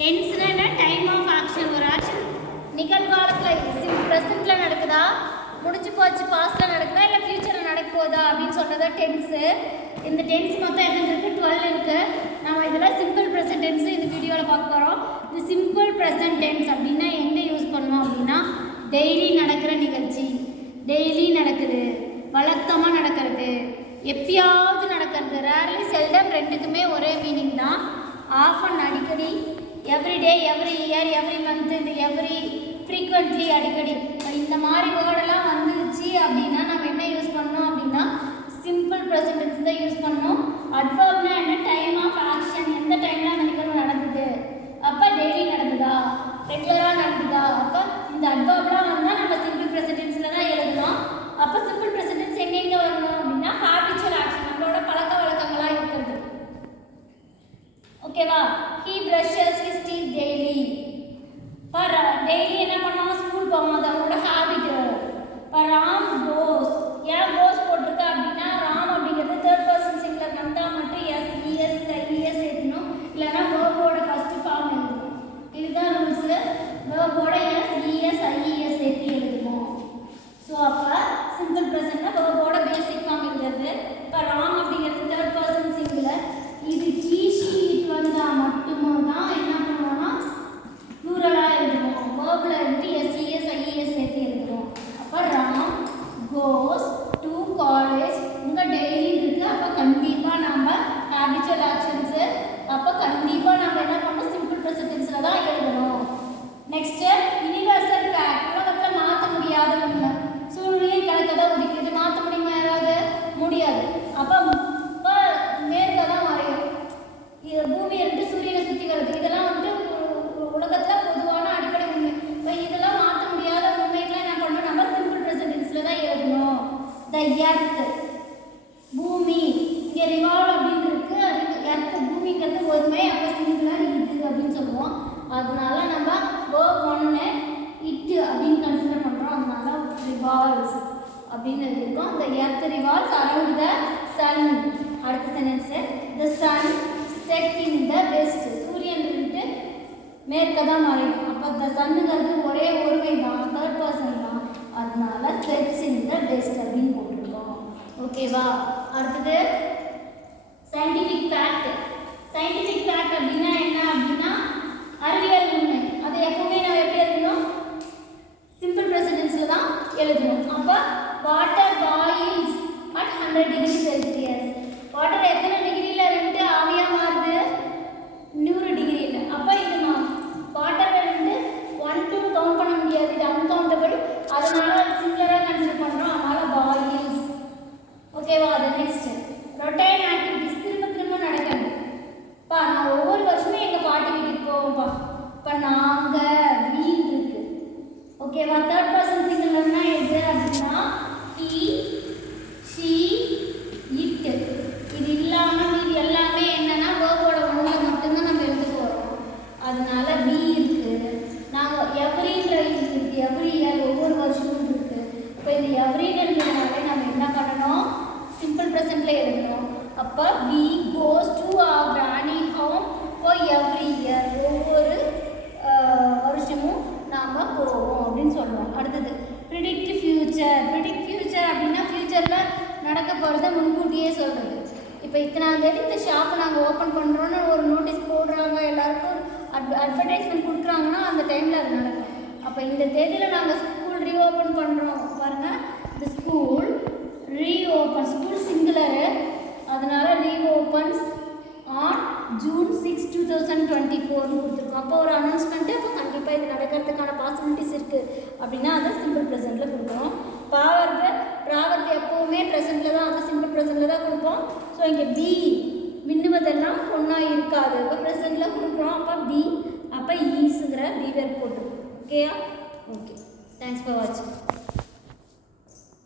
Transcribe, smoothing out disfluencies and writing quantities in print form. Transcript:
டென்ஸ்னா என்ன? Time of action. ஒரு action நிகழ்காலத்தில் ப்ரெசென்ட்டில் நடக்குதா, முடிஞ்சு போச்சு பாஸ்ட்டில் நடக்குதா, இல்லை ஃப்யூச்சரில் நடக்க போதா அப்படின்னு சொன்னதா டென்ஸு. இந்த டென்ஸ் மொத்தம் எத்தனை இருக்குது? 12 இருக்குது. நம்ம இதில் சிம்பிள் ப்ரெசன்ட் டென்ஸு இந்த வீடியோவில் பார்க்க போகிறோம். இது சிம்பிள் ப்ரெசன்ட் டென்ஸ் அப்படின்னா எங்கே யூஸ் பண்ணோம் அப்படின்னா, டெய்லி நடக்கிற நிகழ்ச்சி, டெய்லி நடக்குது, வழக்கமாக நடக்கிறது, எப்பயாவது நடக்கிறது, ரேர்லி செல்டம், ரெண்டுக்குமே ஒரே மீனிங் தான். ஆஃபன் அடிக்கடி, everyday, every year, every month, இந்த எவ்ரி, ஃப்ரீக்வெண்ட்லி அடிக்கடி, இந்த மாதிரி வேர்டெல்லாம் வந்துருச்சு அப்படின்னா நம்ம என்ன யூஸ் பண்ணோம் அப்படின்னா சிம்பிள் ப்ரெசன்ட் டென்ஸ் தான் யூஸ் பண்ணோம். அட்வர்ப்னா என்ன? டைம் ஆஃப் ஆக்ஷன், எந்த டைமில் அந்த நிகழ்வு நடந்தது, அப்போ டெய்லி நடந்ததா, ரெகுலராக நடந்ததா, அப்போ இந்த அட்வர்ப்லாம் வந்தால் நம்ம சிம்பிள் ப்ரெசன்ட் டென்ஸில் தான் எழுதணும். அப்போ சிம்பிள் ப்ரெசன்ட் டென்ஸ் எங்கெங்கே வரணும் அப்படின்னா ஹேபிச்சுவல் ஆக்ஷன், நம்மளோட பழக்க வழக்கங்களாக இருக்கிறது. ஓகேவா? He brushes his teeth daily. Daily என்ன பண்ணுவோம்? ஸ்கூல் போவோம், அது அவங்களோட ஹேபிட்டு. இப்போ ராம் கோஸ், ஏன் கோஸ் போட்டிருக்கா அப்படின்னா ராம் அப்படிங்கிறது தேர்ட் பர்சன் சிங்குலர் வந்தால் மட்டும் இஎஸ் சேர்த்தணும், இல்லைன்னா வேர்போட ஃபர்ஸ்ட் ஃபார்ம் எழுதணும். இதுதான் ரூல்ஸு. வேர்போட இஎஸ் சேர்த்து எழுதணும். ஸோ அப்போ சிம்பிள் ப்ரெசன்ட்னா வேர்போட பேசிக் ஃபார்ம் எழுதுறது. இப்போ ராம் அப்படிங்கிறது தேர்ட் பர்சன் சிங்குலர், இது ஷீட் வந்தால் மட்டுமே தான் என்ன பண்ணுவோம்னா ப்ளூரலாக எழுதுவோம். வேர்பில் வந்துட்டு இஎஸ் சேர்த்து எழுதுவோம். அப்போ ராம் கோஸ் டு காலேஜ். உங்கள் டெய்லி இருக்குது, அப்போ கண்டிப்பாக நம்ம ஹேபிச்சுவல் ஆக்ஷன்ஸு, அப்போ கண்டிப்பாக நம்ம என்ன பண்ணணும்? சிம்பிள் ப்ரெசன்ட் டென்ஸில் தான் எழுதணும். நெக்ஸ்ட்டு யுனிவர்சல் ஃபேக்ட், உலகத்தில் மாற்ற முடியாத ஒன்று. சூரியன் கிழக்க தான் உதிக்குது, மாற்ற முடியுமா? யாராவது? முடியாது. அப்போ மேற்க தான் மறையும். பூமி வந்துட்டு சூரியனை சுற்றி வருது, இதெல்லாம் வந்துட்டு உலகத்தில் பொதுவான அடிப்படை உண்மை. இப்போ இதெல்லாம் மாற்ற முடியாத உண்மைகளை என்ன பண்ணணும்? நம்ம சிம்பிள் ப்ரெசன்ட் டென்ஸில் தான் எழுதணும். த எர்த், பூமி, இங்கே ரிவால்வ் அப்படின்னு இருக்கு, அது எர்த் பூமிங்கிறது ஒருமை, அப்போ சிங்குலர் இது அப்படின்னு சொல்லுவோம். அதனால நம்ம வேர்ப் 1 இட்டு அப்படின்னு கன்சிடர் பண்ணுறோம். அதனால ரிவால்வ்ஸ் அப்படின்னு எழுதியிருக்கோம். The earth revolves around the sun. அடுத்த sentence, the sun set in the west. சூரியன் வந்துட்டு மேற்க தான் மறையும். அப்போ த சன்னுங்கிறது ஒரே ஒருமை தான், தேர்ட் பர்சன் தான், அதனால செட்ஸ் இன் த வெஸ்ட் அப்படின்னு போட்டிருக்கோம். ஓகேவா? அடுத்தது சயின்டிஃபிக் ஃபேக்ட். சயின்டிஃபிக் ஃபேக்ட் அப்படின்னா என்ன அப்படின்னா அறிவியல் உண்மை. அதை எப்பவுமே நம்ம எப்படி எழுதணும்? சிம்பிள் ப்ரெசன்ட் டென்ஸில் தான் எழுதணும். அப்போ water boils at 100 degree Celsius. Water எத்தனை டிகிரியில் வந்துட்டு ஆவியாக மாறுது? 100 டிகிரியில். அப்போ இது வாட்டர் வந்து 1 to கவுண்ட் பண்ண முடியாது, இது அன்கவுண்டபிள், அதனால சிங்குலராக கன்சிடர் பண்ணுறோம். அதனால பாயில்ஸ். ஓகேவா? அது நெக்ஸ்ட் ரொட்டைன் ஆக்டிவிட்டிஸ், திரும்ப நடக்கிறது. இப்போ நான் ஒவ்வொரு வருஷமும் எங்கள் பாட்டி வீட்டுக்கு போவோம்ப்பா. இப்போ நாங்கள் வீடு இருக்கு. ஓகேவா? தேர்ட் பர்சன் சிங்குலர்னா எது அப்படின்னா ஹீ, ஷீ, இட். இது இல்லாமல் இது எல்லாமே என்னன்னா வேர்போட ஒன்றில் மட்டும்தான் நம்ம எழுத போகிறோம். அதனால பி இருக்குது. நாங்கள் எவ்ரியில் இருக்குது, எவ்ரி இயர் ஒவ்வொரு வருஷமும் இருக்குது. இப்போ இது எவ்ரின்னு இருக்கிறதுனால நம்ம என்ன பண்ணணும்? சிம்பிள் ப்ரெசென்ட்டில் எழுதணும். அப்போ we goes to our granny home for every year. ஒவ்வொரு வருஷமும் நாம் போவோம் அப்படின்னு சொல்லுவோம். அடுத்தது ப்ரிடிக்ட் ஃபியூச்சர். ப்ரிடிக்ட் ஃபியூச்சர் அப்படின்னா ஃபியூச்சரில் நடக்க போகிறத முன்கூட்டியே சொல்கிறது. இப்போ இத்தனாம் தேதி இந்த ஷாப்பை நாங்கள் ஓப்பன் பண்ணுறோன்னு ஒரு நோட்டீஸ் போடுறாங்க, எல்லாருக்கும் அட்வர்டைஸ்மெண்ட் கொடுக்குறாங்கன்னா அந்த டைமில் அது நடக்கும். அப்போ இந்த தேதியில் நாங்கள் ஸ்கூல் ரீஓப்பன் பண்ணுறோம் பாருங்கள். இந்த ஸ்கூல் ரீஓப்பன், ஸ்கூல் சிங்குலரு, அதனால ரீஓப்பன்ஸ் ஆன் June 6, 2024 கொடுத்துருக்கோம். அப்போ ஒரு அனௌன்ஸ்மெண்ட்டு, அப்போ கண்டிப்பாக இது நடக்கிறதுக்கான பாசிபிலிட்டிஸ் இருக்குது அப்படின்னா அதை சிம்பிள் ப்ரெசென்ட்டில் கொடுக்குறோம். ப்ராவர்பு எப்போவுமே ப்ரெசென்ட்டில் தான், அது சிம்பிள் ப்ரெசென்ட்டில் தான் கொடுப்போம். ஸோ இங்கே பி மின்னுவதெல்லாம் ஒன்றா இருக்காது, இப்போ ப்ரெசென்ட்டில் கொடுக்குறோம். அப்போ பி, அப்போ ஈஸுங்கிற பி வேர் போட்டுருக்கோம். ஓகேயா? ஓகே, தேங்க்ஸ் ஃபார் வாட்சிங்.